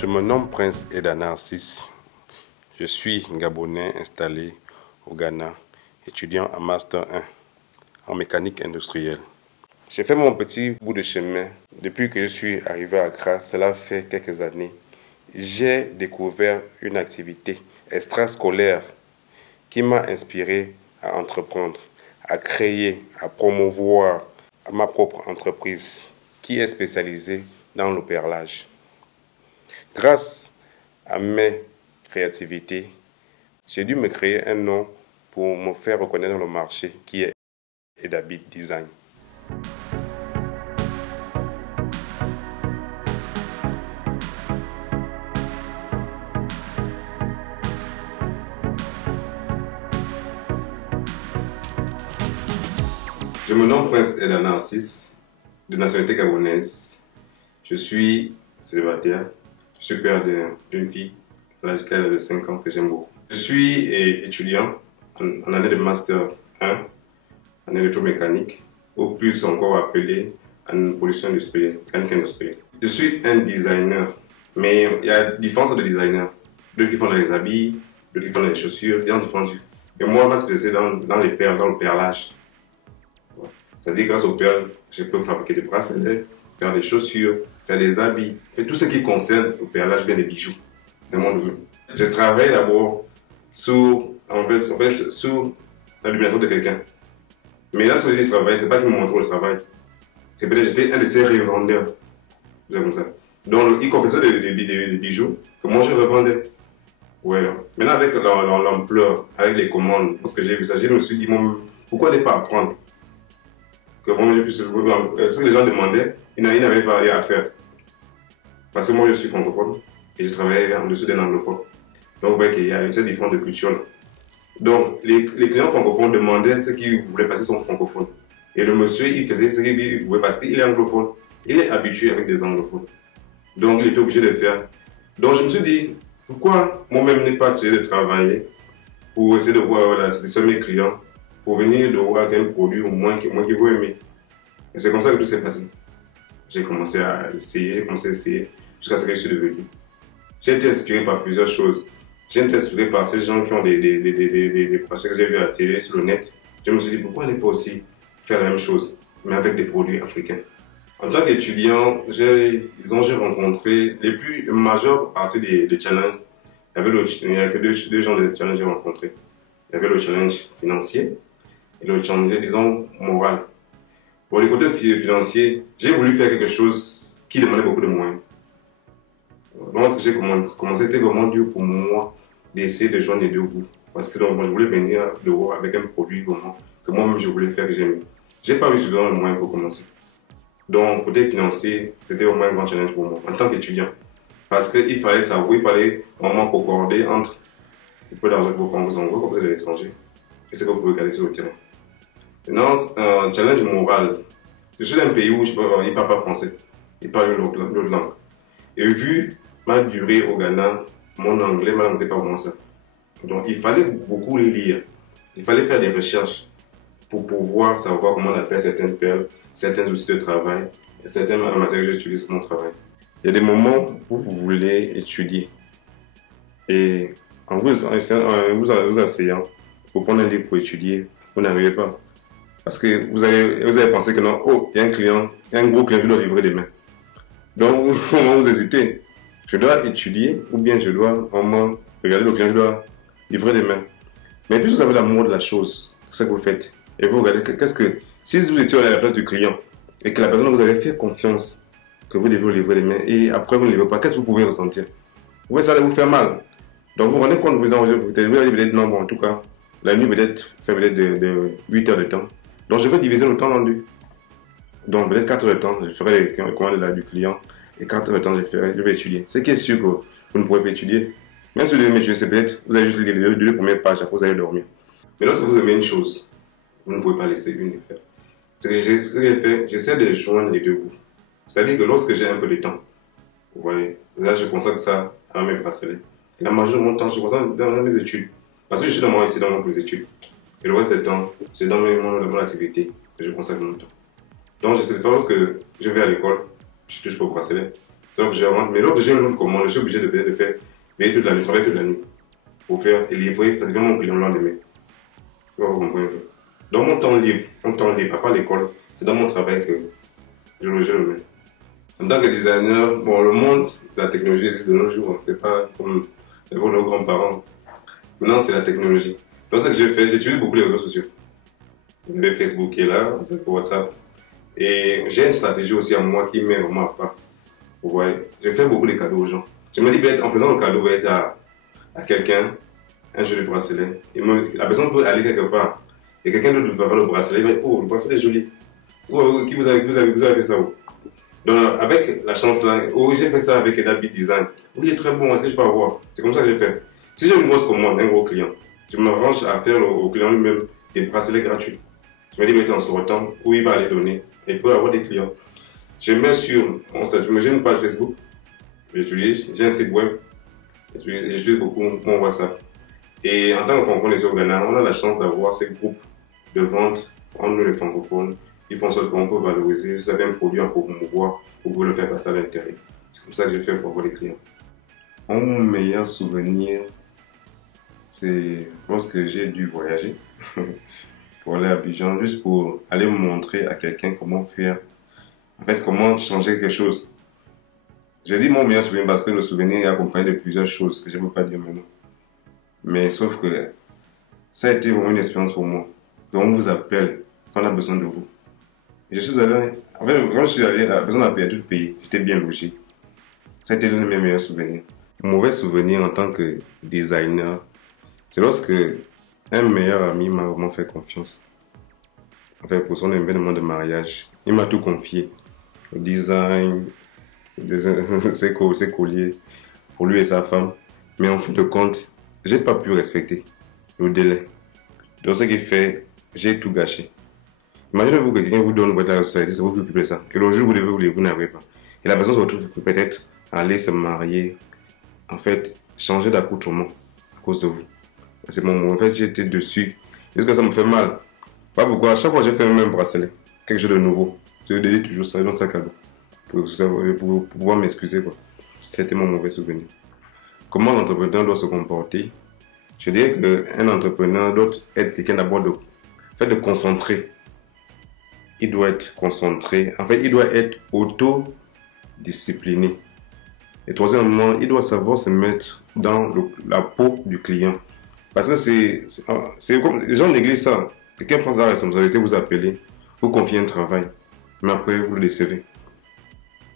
Je me nomme Prince Eda Narcisse. Je suis Gabonais installé au Ghana, étudiant en Master 1 en mécanique industrielle. J'ai fait mon petit bout de chemin depuis que je suis arrivé à Accra. Cela fait quelques années. J'ai découvert une activité extrascolaire qui m'a inspiré à entreprendre, à créer, à promouvoir ma propre entreprise qui est spécialisée dans le perlage. Grâce à mes créativités, j'ai dû me créer un nom pour me faire reconnaître dans le marché qui est Edabit Design. Je me nomme Prince Eda Narcisse, de nationalité gabonaise. Je suis célibataire. Je suis père d'une fille de 5 ans que j'aime beaucoup. Je suis étudiant en année de Master 1 en électromécanique, ou plus encore appelé en production industrielle, mécanique industrielle. Je suis un designer, mais il y a différents sortes de designers. D'autres qui font dans les habits, d'autres qui font dans les chaussures, bien différents. Et moi, ma spécialité dans les perles, dans le perlage. C'est-à-dire, grâce aux perles, je peux fabriquer des bracelets, faire des chaussures, faire des habits, faire tout ce qui concerne le perlage, bien des bijoux. C'est mon domaine. Je travaille d'abord sous l'illumination de quelqu'un. Mais là, ce que je travaille, c'est pas qu'il me montre le travail. C'est peut-être j'étais un de ces revendeurs. C'est comme ça. Donc, il confessait des bijoux que moi je revendais. Ouais. Maintenant, avec l'ampleur, avec les commandes, parce que j'ai vu ça, je me suis dit, pourquoi ne pas apprendre? Que moi, je puisse. Ce que les gens demandaient, ils n'avaient pas rien à faire. Parce que moi, je suis francophone et je travaillais en dessous d'un anglophone. Donc, vous voyez qu'il y a une certaine différence de culture. Donc, les clients francophones demandaient ce qu'ils voulaient passer son francophone. Et le monsieur, il faisait ce qu'il voulait parce qu'il est anglophone. Il est habitué avec des anglophones. Donc, il était obligé de faire. Donc, je me suis dit, pourquoi moi-même n'ai pas tiré de travailler pour essayer de voir la satisfaction de mes clients, pour venir de voir quel produit au moins qu'ils vont aimer. Et c'est comme ça que tout s'est passé. J'ai commencé à essayer, jusqu'à ce que je suis devenu. J'ai été inspiré par plusieurs choses. J'ai été inspiré par ces gens qui ont des projets que j'ai vus à la télé, sur le net. Je me suis dit, pourquoi ne pas aussi faire la même chose, mais avec des produits africains. En tant qu'étudiant, j'ai rencontré la majeure partie des challenges. Il n'y a que deux genres de challenges que j'ai rencontrés. Il y avait le challenge financier et le challenge, disons, moral. Pour les côtés financiers, j'ai voulu faire quelque chose qui demandait beaucoup de moyens. Donc, j'ai commencé, c'était vraiment dur pour moi d'essayer de joindre les deux bouts. Parce que donc, je voulais venir dehors avec un produit vraiment que moi-même je voulais faire, que j'aimais. Je n'ai pas eu suffisamment de moyens pour commencer. Donc, côté financier, c'était au moins un grand challenge pour moi, en tant qu'étudiant. Parce qu'il fallait savoir, il fallait vraiment concorder entre le peu d'argent que vous prenez en gros, comme vous êtes à l'étranger, et ce que vous pouvez garder sur le terrain. Maintenant, un challenge moral. Je suis dans un pays où il ne parle pas français, il parle une autre langue. Et vu ma durée au Ghana, mon anglais, ma langue n'était pas vraiment ça. Donc, il fallait beaucoup lire, il fallait faire des recherches pour pouvoir savoir comment on appelle certaines perles, certains outils de travail, et certains matériaux que j'utilise pour mon travail. Il y a des moments où vous voulez étudier et en vous asseyant pour prendre un livre pour étudier, vous n'arrivez pas. Parce que vous avez pensé que non, oh, il y a un client, il y a un gros client, je dois livrer demain. Donc vous hésitez. Je dois étudier ou bien je dois vraiment regarder le client, je dois livrer demain. Mais plus vous avez l'amour de la chose, c'est ce que vous faites. Et vous regardez, si vous étiez à la place du client et que la personne vous avait fait confiance que vous devez livrer demain et après vous ne livrez pas, qu'est-ce que vous pouvez ressentir? Vous voyez, ça va vous faire mal. Donc vous vous rendez compte, vous allez peut-être non, bon, en tout cas, la nuit peut-être fait peut-être de 8 heures de temps. Donc je vais diviser le temps en deux. Donc peut-être 4 heures de temps, je ferai les commandes du client et 4 heures de temps, je vais étudier. Ce qui est sûr que vous ne pourrez pas étudier. Même si vous devez étudier, c'est peut-être, vous allez juste lire les deux premières pages, après vous allez dormir. Mais lorsque vous aimez une chose, vous ne pouvez pas laisser une les faire. Ce que j'ai fait, j'essaie de joindre les deux bouts. C'est-à-dire que lorsque j'ai un peu de temps, vous voyez, là je consacre ça à mes bracelets. Et la majorité de mon temps, je consacre dans mes études. Parce que je suis dans mon études. Et le reste du temps, c'est dans mon activité que je consacre mon temps. Donc, j'essaie de faire lorsque je vais à l'école, je touche pas au bracelet. C'est donc que je rentre. Mais lorsque j'ai une autre commande, je suis obligé de faire veiller toute la nuit, travailler toute la nuit pour faire et livrer. Ça devient mon client le lendemain. Tu vas comprendre. Dans mon temps libre, à part l'école, c'est dans mon travail que je le mets. En tant que designer, bon, le monde de la technologie existe de nos jours. Hein. C'est pas comme pour nos grands-parents. Maintenant, c'est la technologie. Donc, ce que j'ai fait, j'utilise beaucoup les réseaux sociaux. Le Facebook qui est là, c'est pour WhatsApp. Et j'ai une stratégie aussi à moi qui met vraiment à part. Vous voyez, je fais beaucoup de cadeaux aux gens. Je me dis, en faisant le cadeau à quelqu'un, un joli bracelet, la personne peut aller quelque part. Et quelqu'un d'autre va voir le bracelet, il va dire, oh, le bracelet est joli. Qui vous avez fait ça où? Donc, avec la chance là, oh, j'ai fait ça avec Edabit Design. Oui, il est très bon, est-ce que je peux avoir? C'est comme ça que j'ai fait. Si j'ai une grosse commande, un gros client, je m'arrange à faire au client lui-même des bracelets gratuits. Je me dis, mettez en sortant, où il va aller donner. Et il peut avoir des clients. Je mets sur mon statut, j'ai une page Facebook, j'utilise, j'ai un site web, j'utilise beaucoup mon WhatsApp. Et en tant que francophone au Ghana, on a la chance d'avoir ces groupes de vente entre nous les francophones. Ils font en sorte qu'on peut valoriser. Si vous avez un produit en promouvoir, vous pouvez le faire passer à l'intérieur. C'est comme ça que je fais pour avoir des clients. Mon meilleur souvenir, c'est lorsque j'ai dû voyager pour aller à Abidjan, juste pour aller montrer à quelqu'un comment faire, en fait, comment changer quelque chose. J'ai dit mon meilleur souvenir parce que le souvenir est accompagné de plusieurs choses que je ne peux pas dire maintenant. Mais sauf que ça a été vraiment une expérience pour moi. Quand on vous appelle, quand on a besoin de vous. Je suis allé, en fait, quand je suis allé, la personne a perdu le pays. J'étais bien logé. Ça a été l'un de mes meilleurs souvenirs. Mon mauvais souvenir en tant que designer, c'est lorsque un meilleur ami m'a vraiment fait confiance. En fait, pour son événement de mariage, il m'a tout confié. Le design, ses colliers, pour lui et sa femme. Mais en fin de compte, j'ai pas pu respecter le délai. Donc, ce qui fait, j'ai tout gâché. Imaginez-vous que quelqu'un vous donne votre responsabilité, c'est vous qui occupez ça. Et le jour où vous n'avez pas. Et la personne se retrouve peut-être à aller se marier, en fait, changer d'accoutrement à cause de vous. C'est mon mot. En fait, j'étais dessus. Est-ce que ça me fait mal? Pas pourquoi. À chaque fois que j'ai fait un même bracelet, quelque chose de nouveau, je le dédie toujours ça dans sa cadeau. Pour pouvoir m'excuser, quoi. C'était mon mauvais souvenir. Comment l'entrepreneur doit se comporter? Je dirais qu'un entrepreneur doit être quelqu'un d'abord de concentrer. Il doit être concentré. En fait, il doit être autodiscipliné. Et troisièmement, il doit savoir se mettre dans la peau du client. Parce que c'est comme les gens négligent ça. Quelqu'un prend sa responsabilité, vous appelez, vous confiez un travail, mais après vous le décevez.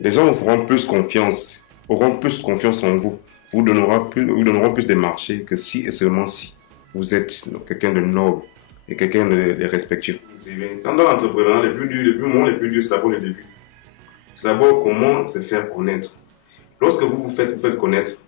Les gens vous feront plus confiance, auront plus confiance en vous, vous donneront plus de marchés que si et seulement si vous êtes quelqu'un de noble et quelqu'un de respectueux. Quand dans l'entrepreneuriat, le plus dur, c'est d'abord le début. C'est d'abord comment se faire connaître. Lorsque vous faites connaître,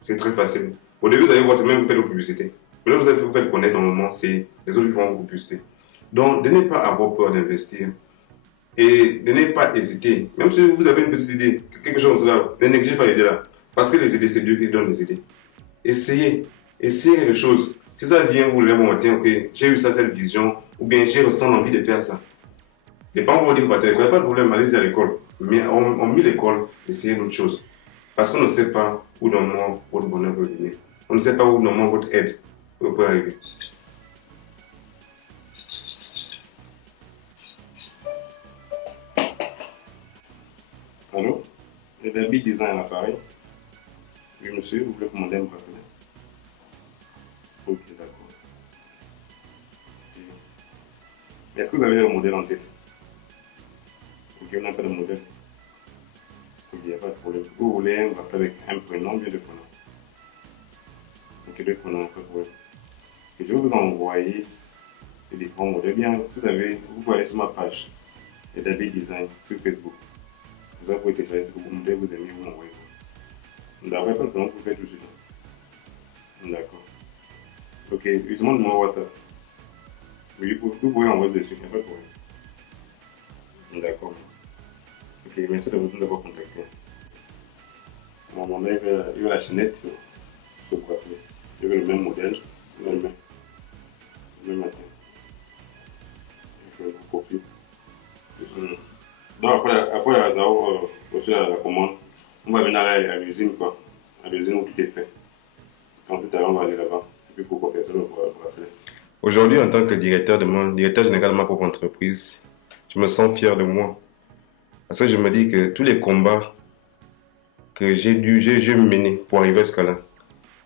c'est très facile. Au début, vous allez voir, c'est même vous faites de publicité. Mais là, vous faites connaître, normalement, c'est les autres qui vont vous publicité. Donc, de ne pas avoir peur d'investir. Et de ne pas hésiter. Même si vous avez une petite idée, quelque chose comme ça, ne négligez pas l'idée là. Parce que les idées, c'est Dieu qui donne les idées. Essayez les choses. Si ça vient, vous levez bon matin, ok, j'ai eu cette vision, ou bien j'ai ressenti l'envie de faire ça. Les parents vont dire, bah, il n'y a pas de problème, allez-y à l'école. Mais on met l'école, essayez d'autres choses. Parce qu'on ne sait pas où normalement votre bonheur peut venir. On ne sait pas où normalement votre aide peut arriver. Allô? Le Derby Design à l'appareil. Oui, monsieur, vous voulez commander un bracelet? Ok, d'accord. Est-ce que vous avez un modèle en tête? Ok, on n'a pas de modèle. Ok, il n'y a pas de problème. Vous voulez un bracelet avec un prénom, bien deux prénoms? Ok, deux prénoms, pas de problème. Et je vais vous envoyer les différents modèles. Bien, si vous pouvez aller sur ma page, le Derby Design, sur Facebook. Vous pouvez télécharger ce que vous voulez, vous aimez, vous m'envoyez ça. D'accord, pas de problème, vous faites tout de suite. D'accord. Ok, justement, numéro WhatsApp. Oui, vous pouvez envoyer dessus, il n'y a pas de problème. D'accord. Ok, merci de vous avoir contacté. Mon mail, il y a la chaînette sur le bracelet. Il y a le même modèle, le même matin. Je vais vous copier. Donc après avoir reçu la commande, on va venir à l'usine, quoi. À l'usine où tout est fait. Quand tout à l'heure, on va aller là-bas. Et puis pour confectionner le bracelet. Aujourd'hui, en tant que directeur directeur général de ma propre entreprise, je me sens fier de moi. Parce que je me dis que tous les combats que j'ai mener pour arriver jusqu'à là,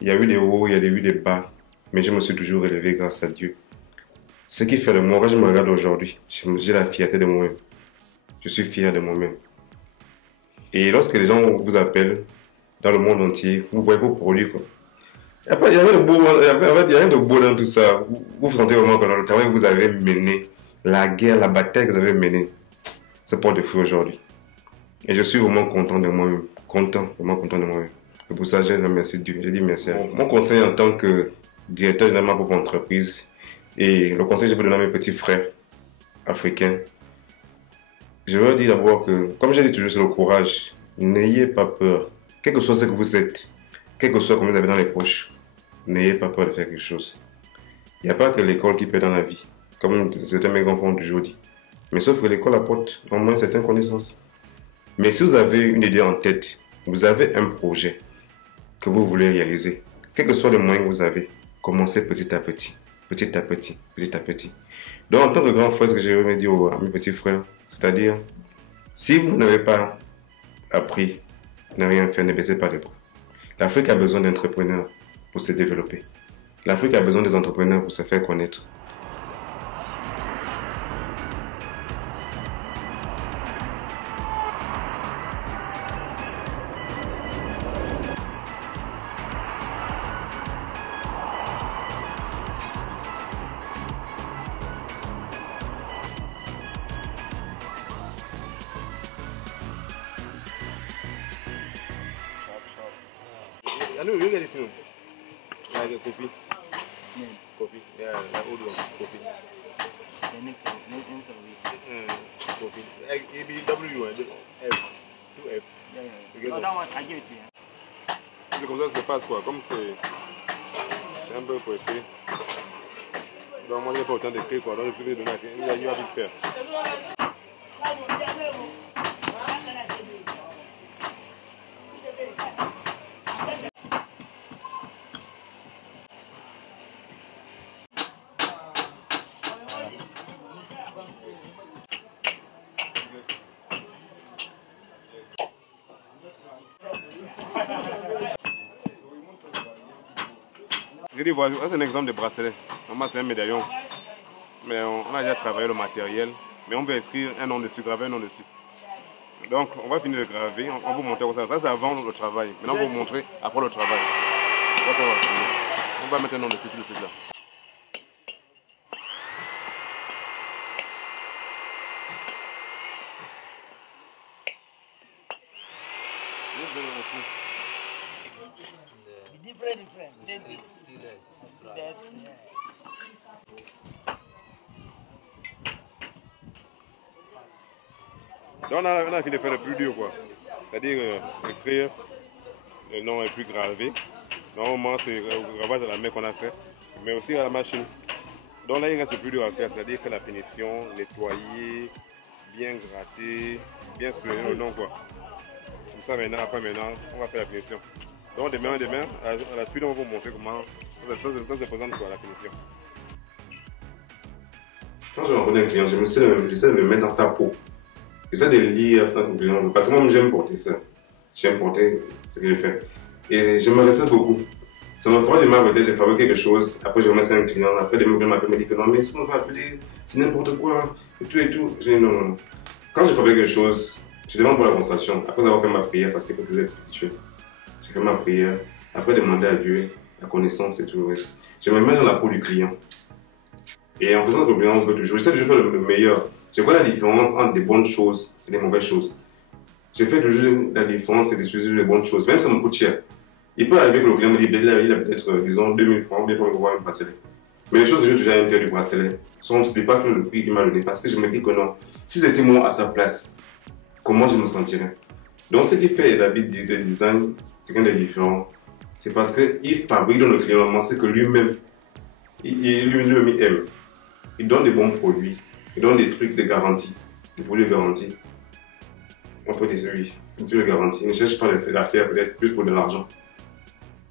il y a eu des hauts, il y a eu des bas, mais je me suis toujours relevé grâce à Dieu. Ce qui fait de moi, quand je me regarde aujourd'hui, j'ai la fierté de moi-même. Je suis fier de moi-même. Et lorsque les gens vous appellent dans le monde entier, vous voyez vos produits, quoi. Il n'y a rien de beau, y a rien de beau dans tout ça. Vous sentez vraiment que dans le travail que vous avez mené, la guerre, la bataille que vous avez menée, c'est porte de fruits aujourd'hui. Et je suis vraiment content de moi-même. Vraiment content de moi-même. Et pour ça, je remercie Dieu. Je dis merci à Dieu. Mon conseil en tant que directeur de ma propre entreprise, et le conseil que je peux donner à mes petits frères africains, je veux dire d'abord que, comme je dis toujours, c'est le courage. N'ayez pas peur. Quel que soit ce que vous êtes, quel que soit ce que vous avez dans les poches, n'ayez pas peur de faire quelque chose. Il n'y a pas que l'école qui paie dans la vie, comme certains mes grands font toujours dit. Mais sauf que l'école apporte au moins certaines connaissances. Mais si vous avez une idée en tête, vous avez un projet que vous voulez réaliser, quel que soit le moyen que vous avez, commencez petit à petit, petit à petit, petit à petit. Donc en tant que grand frère, ce que je veux dire à mes petits frères, c'est-à-dire, si vous n'avez pas appris, vous n'avez rien fait, ne baissez pas les bras. L'Afrique a besoin d'entrepreneurs pour se développer. L'Afrique a besoin des entrepreneurs pour se faire connaître. Anu, you get it soon. Like a coffee. Coffee. Yeah, like old one. Coffee. Coffee. A B W and F. 2F. No, that one, I give it to you. C'est comme ça que ça se passe quoi. Comme c'est un peu pressé. Donc moi j'ai pas autant d'écrire quoi. Donc je vais donner à quelqu'un. Il va vite faire. Je dis, voilà, c'est un exemple de bracelet. Normalement, c'est un médaillon. Mais on a déjà travaillé le matériel. Mais on peut inscrire un nom dessus, graver un nom dessus. Donc, on va finir de graver. On va vous montrer ça. Ça, c'est avant le travail. Maintenant, on va vous montrer après le travail. On va mettre un nom dessus tout de suite là. Different. Donc on a fini de faire le plus dur quoi. C'est-à-dire écrire, le nom est plus gravé. Normalement c'est le gravage à la main qu'on a fait, mais aussi à la machine. Donc là il reste le plus dur à faire, c'est-à-dire faire la finition, nettoyer, bien gratter, bien souligner le nom quoi. Comme ça maintenant, on va faire la finition. Donc demain, à la suite on va vous montrer comment ça se présente quoi la finition. Quand je rencontre un client, j'essaie de me mettre dans sa peau. J'essaie de lire ça au client. Parce que moi, j'aime porter ça. J'aime porter ce que je fais. Et je me respecte beaucoup. Ça me fera des mal, peut-être j'ai fabriqué quelque chose. Après, je remets ça à un client. Après, des clients m'appellent, me disent que non, mais ça me va appeler, c'est n'importe quoi. Et tout et tout. Je dis non. Quand je fabrique quelque chose, je demande pour la constatation. Après avoir fait ma prière, parce qu'il faut toujours être spirituel. J'ai fait ma prière. Après, demander à Dieu la connaissance et tout le reste. Je me mets dans la peau du client. Et en faisant le client, on peut toujours. J'essaie de faire le meilleur. Je vois la différence entre des bonnes choses et des mauvaises choses. Je fais toujours la différence et d'utiliser les bonnes choses, même si ça me coûte cher. Il peut arriver que le client me dise, il a peut-être, disons, 2000 francs, bien pour voir un bracelet. Mais les choses que j'ai déjà à l'intérieur du bracelet dépassent même le prix qu'il m'a donné, parce que je me dis que non, si c'était moi à sa place, comment je me sentirais? Donc ce qui fait David de design, quelqu'un de différent, c'est parce qu'il fabrique dans le client ce que lui-même, lui-même aime. Il donne des bons produits. Il donne des trucs de garantie, des produits de garantie. On peut dire oui. Tu le garantis. Ne cherche pas l'affaire peut-être juste pour de l'argent.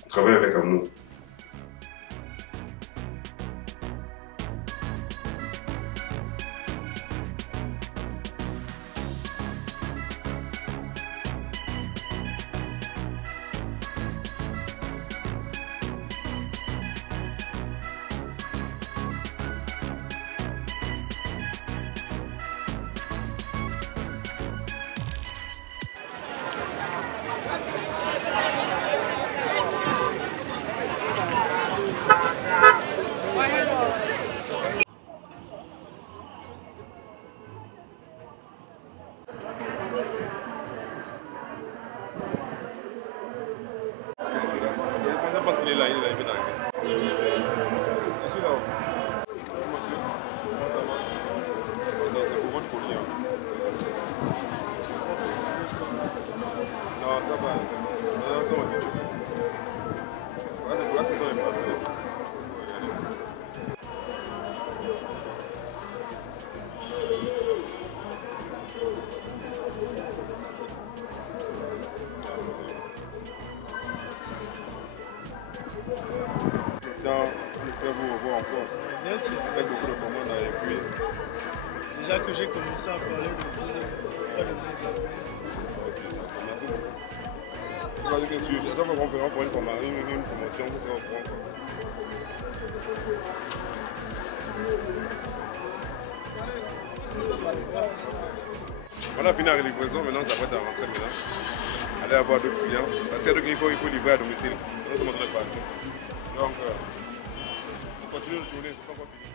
Travaille avec amour. Parce qu'il est là, il est là. Je suis là. Monsieur, ça va? Non, c'est pour votre colis. Non, ça va. Non, ça va bien. Là, c'est pour la saison est passée. Non, on espère vous revoir encore. Merci. Avec beaucoup de commandes et puis. Déjà que j'ai commencé à parler de vous, Merci beaucoup. Je vais dire que si chaque fois qu'on peut avoir une promotion, vous serez au courant. On a fini la livraison, maintenant ça va être à rentrer maintenant. Aller avoir d'autres clients. Parce qu'il y a d'autres qu'il faut livrer à domicile. Nous sommes en train de partir. Donc, on continue de tourner, c'est pas encore fini.